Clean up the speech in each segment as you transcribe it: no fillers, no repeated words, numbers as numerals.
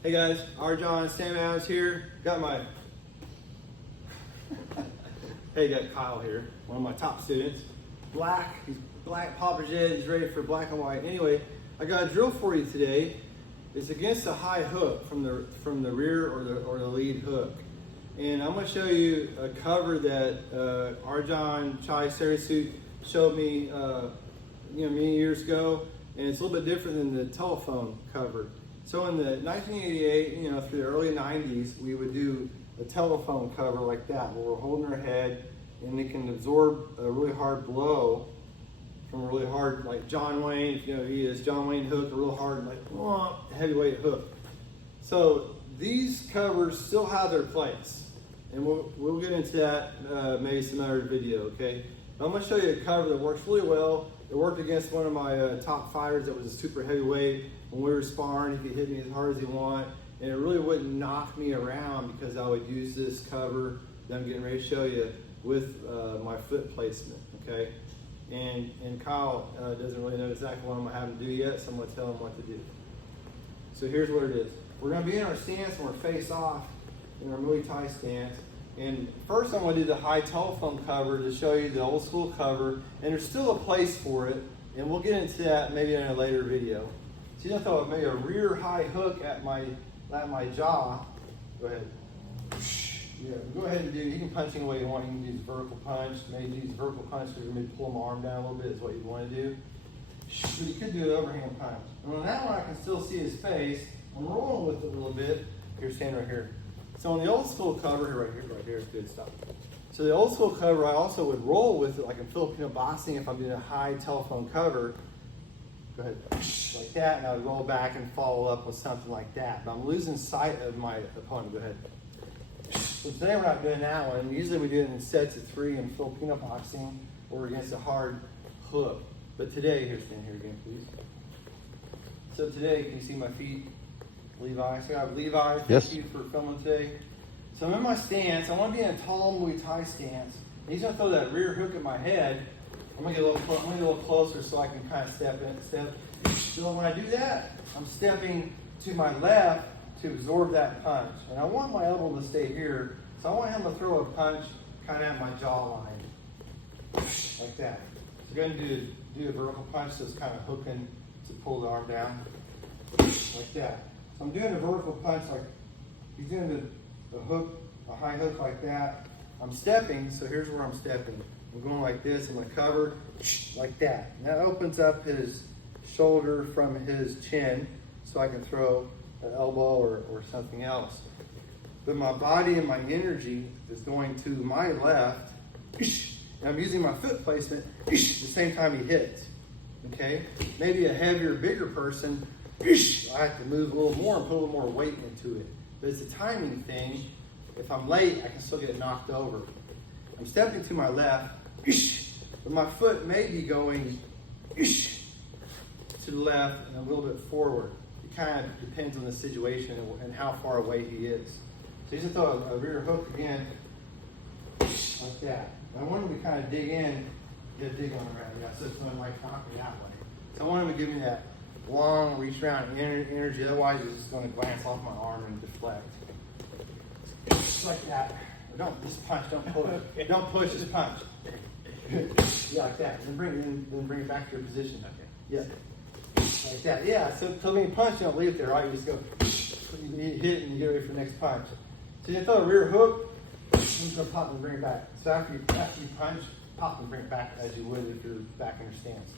Hey guys, Ajarn, Sam Adams here. Got my hey, got Kyle here, one of my top students. He's black popper's jet, he's ready for black and white. Anyway, I got a drill for you today. It's against a high hook from the rear or the lead hook. And I'm gonna show you a cover that Ajarn Chai Sirisute showed me many years ago, and it's a little bit different than the telephone cover. So in the 1988, through the early 90s, we would do a telephone cover like that, where we're holding our head and it can absorb a really hard blow from a really hard, like John Wayne, he is John Wayne hook, a real hard, like heavyweight hook. So these covers still have their place, and we'll get into that maybe some other video, okay? But I'm gonna show you a cover that works really well. It worked against one of my top fighters that was a super heavyweight. When we were sparring, he could hit me as hard as he wanted, and it really wouldn't knock me around because I would use this cover that I'm getting ready to show you with my foot placement, okay? And Kyle doesn't really know exactly what I'm gonna have him do yet, so I'm gonna tell him what to do. So here's what it is. We're gonna be in our stance and we're face off in our Muay Thai stance. And first I'm gonna do the high telephone cover to show you the old school cover, and there's still a place for it, and we'll get into that maybe in a later video. So you're gonna throw maybe a rear high hook at my jaw. Go ahead. Yeah, go ahead and you can punch any way you want. You can use vertical punch, maybe use vertical punch because maybe pull my arm down a little bit is what you want to do. But you could do an overhand punch. And on that one I can still see his face. I'm rolling with it a little bit. Here, stand right here. So on the old school cover, right here is good stuff. So the old school cover, I also would roll with it like in Filipino boxing if I'm doing a high telephone cover. Go ahead, like that, and I would roll back and follow up with something like that. But I'm losing sight of my opponent. Go ahead. So today we're not doing that one. Usually we do it in sets of 3 in Filipino boxing or against a hard hook. But today, stand here again, please. So today, can you see my feet? Levi. So I have Levi. Thank you for filming today. So I'm in my stance. I want to be in a tall Muay Thai stance. And he's going to throw that rear hook at my head. I'm going to get a little closer so I can kind of step. So when I do that, I'm stepping to my left to absorb that punch. And I want my elbow to stay here. So I want him to throw a punch kind of at my jawline. Like that. So you're going to do a vertical punch that's kind of hooking to pull the arm down. Like that. So I'm doing a vertical punch like he's doing the hook, a high hook like that. I'm stepping, so here's where I'm stepping. I'm going like this, I'm going to cover like that. And that opens up his shoulder from his chin so I can throw an elbow or something else. But my body and my energy is going to my left, and I'm using my foot placement at the same time he hits. Okay? Maybe a heavier, bigger person, I have to move a little more and put a little more weight into it. But it's a timing thing. If I'm late, I can still get knocked over. I'm stepping to my left, but my foot may be going to the left and a little bit forward. It kind of depends on the situation and how far away he is. So he's going to throw a rear hook again, like that. And I want him to kind of dig in, get a dig on around. Yeah, so it's going to like knock me that way. So I want him to give me that long reach around energy, otherwise it's just going to glance off my arm and deflect. Just like that. Don't just punch, don't push. Okay. Don't push, just punch. Yeah, like that. Then bring it back to your position. Okay. Yeah. Like that. Yeah. So when you punch, you don't leave it there, right? You just go, you hit and you get ready for the next punch. So you throw a rear hook, you go pop and bring it back. So after you punch, pop and bring it back as you would if you're back in your stance.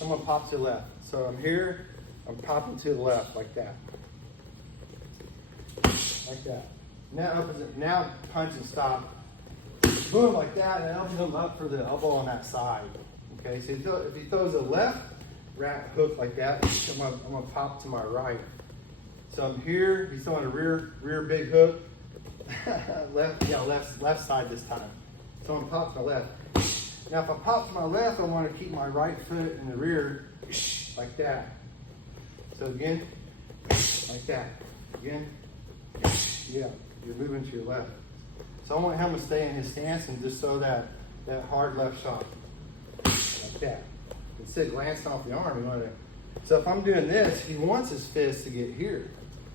I'm gonna pop to the left. So I'm here, I'm popping to the left like that. Like that. Now opens it, now punch and stop. Boom, like that, and that opens him up for the elbow on that side. Okay, so if he throws a left hook like that, I'm gonna pop to my right. So I'm here, he's throwing a rear big hook. left side this time. So I'm gonna pop to my left. Now if I pop to my left, I want to keep my right foot in the rear, like that. So again, like that. Again, yeah, you're moving to your left. So I want him to stay in his stance and just throw that hard left shot, like that. Instead of glancing off the arm, you want to. So if I'm doing this, he wants his fist to get here.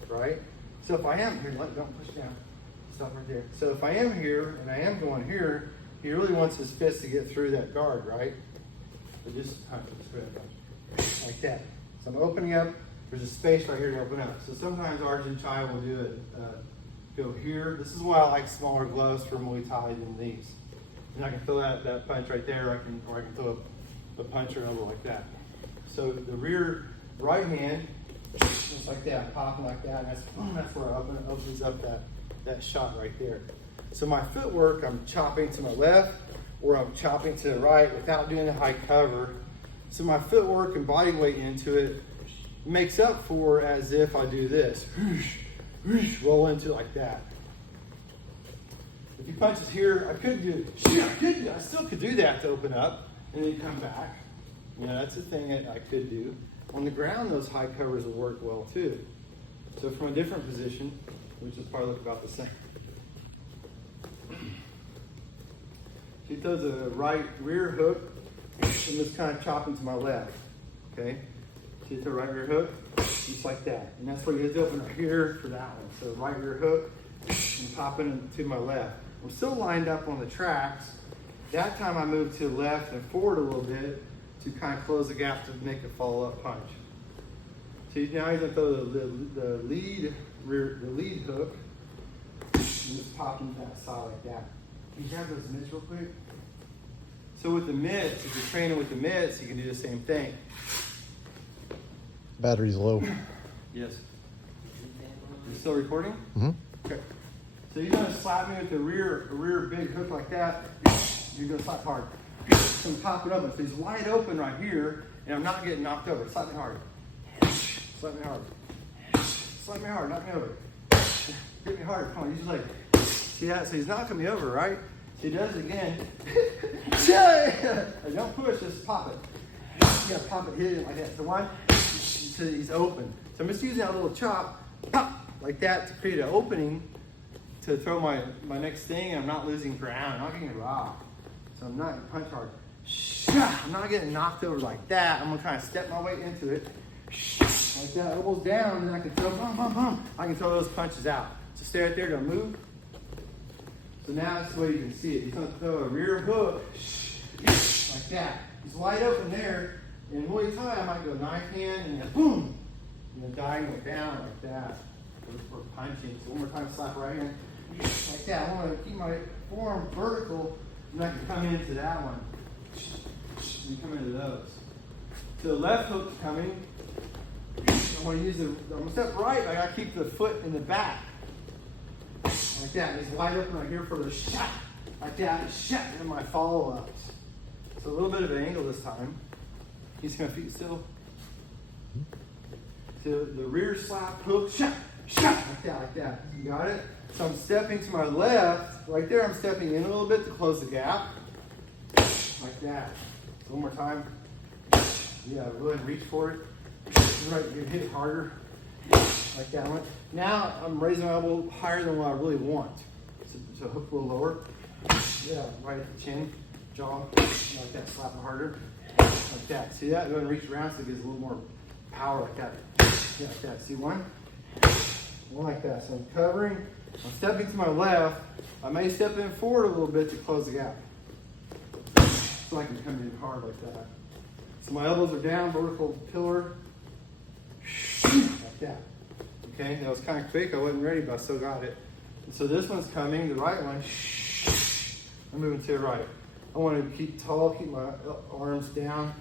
right? So if I am here, don't push down. Stop right there. So if I am here and I am going here, he really wants his fist to get through that guard, right? But just punch, like that. So I'm opening up. There's a space right here to open up. So sometimes Ajarn Chai will do it, go here. This is why I like smaller gloves for Muay Thai than these. And I can throw that punch right there, or I can throw a punch or elbow like that. So the rear right hand, just like that, popping like that, and that's where it opens up that shot right there. So my footwork, I'm chopping to my left, or I'm chopping to the right without doing the high cover. So my footwork and body weight into it makes up for as if I do this. Roll into it like that. If he punches here, I still could do that to open up and then come back. You know, that's the thing that I could do. On the ground, those high covers will work well too. So from a different position, which will probably look about the same. He throws a right rear hook and just kind of chopping to my left. Okay? See the right rear hook? Just like that. And that's where you get to open right here for that one. So right rear hook and popping to my left. I'm still lined up on the tracks. That time I moved to the left and forward a little bit to kind of close the gap to make a follow-up punch. See, now he's gonna throw the lead hook and just pop into that side like that. Can you grab those mitts real quick? So with the mitts, if you're training with the mitts, you can do the same thing. Battery's low. Yes. You still recording? Mm-hmm. Okay. So you're gonna slap me with the rear big hook like that. You're gonna slap hard. So I'm popping open. So he's wide open right here, and I'm not getting knocked over. Slap me hard. Slap me hard. Slap me hard. Knock me over. Hit me hard. Come on. Use your leg. See that? So he's knocking me over, right? So he does it again. Don't push. Just pop it. You gotta pop it. Hit it like that. So one. So he's open. So I'm just using that little chop, pop, like that to create an opening to throw my next thing, and I'm not losing ground. I'm not getting rocked. So I'm not punch hard. I'm not getting knocked over like that. I'm gonna kind of step my way into it. Like that, elbows down, and then I can throw, I can throw those punches out. So stay right there, don't move. So now that's the way you can see it. He's gonna throw a rear hook, like that. He's wide open there. In Muay Thai, I might go knife hand, and then boom, and then diagonal down like that. For punching. So one more time, slap right hand, like that. I want to keep my forearm vertical, and I can come into that one. And come into those. So the left hook's coming. I'm gonna step right, but I gotta keep the foot in the back. Like that. He's wide open right here for the shot. Like that, shot, and my follow-ups. So a little bit of an angle this time. Can you see my feet still? So the rear slap, hook, shot, like that. You got it? So I'm stepping to my left. Right there, I'm stepping in a little bit to close the gap. Like that. One more time. Yeah, go ahead and reach for it. Right, you hit it harder. Like that one. Now I'm raising my elbow higher than what I really want. So hook a little lower. Yeah, right at the chin, jaw. Like that, slap it harder. Like that. See that? Go ahead and reach around so it gives a little more power like that. Yeah, like that. See one? One like that. So I'm covering. I'm stepping to my left. I may step in forward a little bit to close the gap. So I can come in hard like that. So my elbows are down, vertical pillar. Like that. Okay, that was kind of quick. I wasn't ready, but I still got it. And so this one's coming, the right one. I'm moving to the right. I want to keep tall, keep my arms down,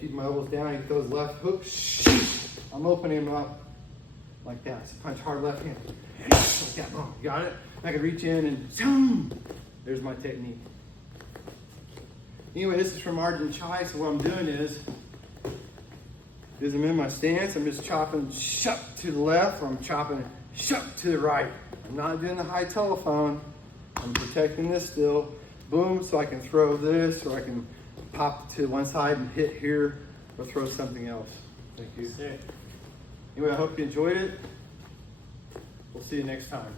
keep my elbows down. He throws left hook. I'm opening him up like that. So punch hard left hand. Like that. Oh, got it? I can reach in and there's my technique. Anyway, this is from Ajarn Chai. So what I'm doing is I'm in my stance. I'm just chopping shup to the left, or I'm chopping shup to the right. I'm not doing the high telephone. I'm protecting this still. Boom, so I can throw this, or I can pop to one side and hit here, or throw something else. Thank you. Anyway, I hope you enjoyed it. We'll see you next time.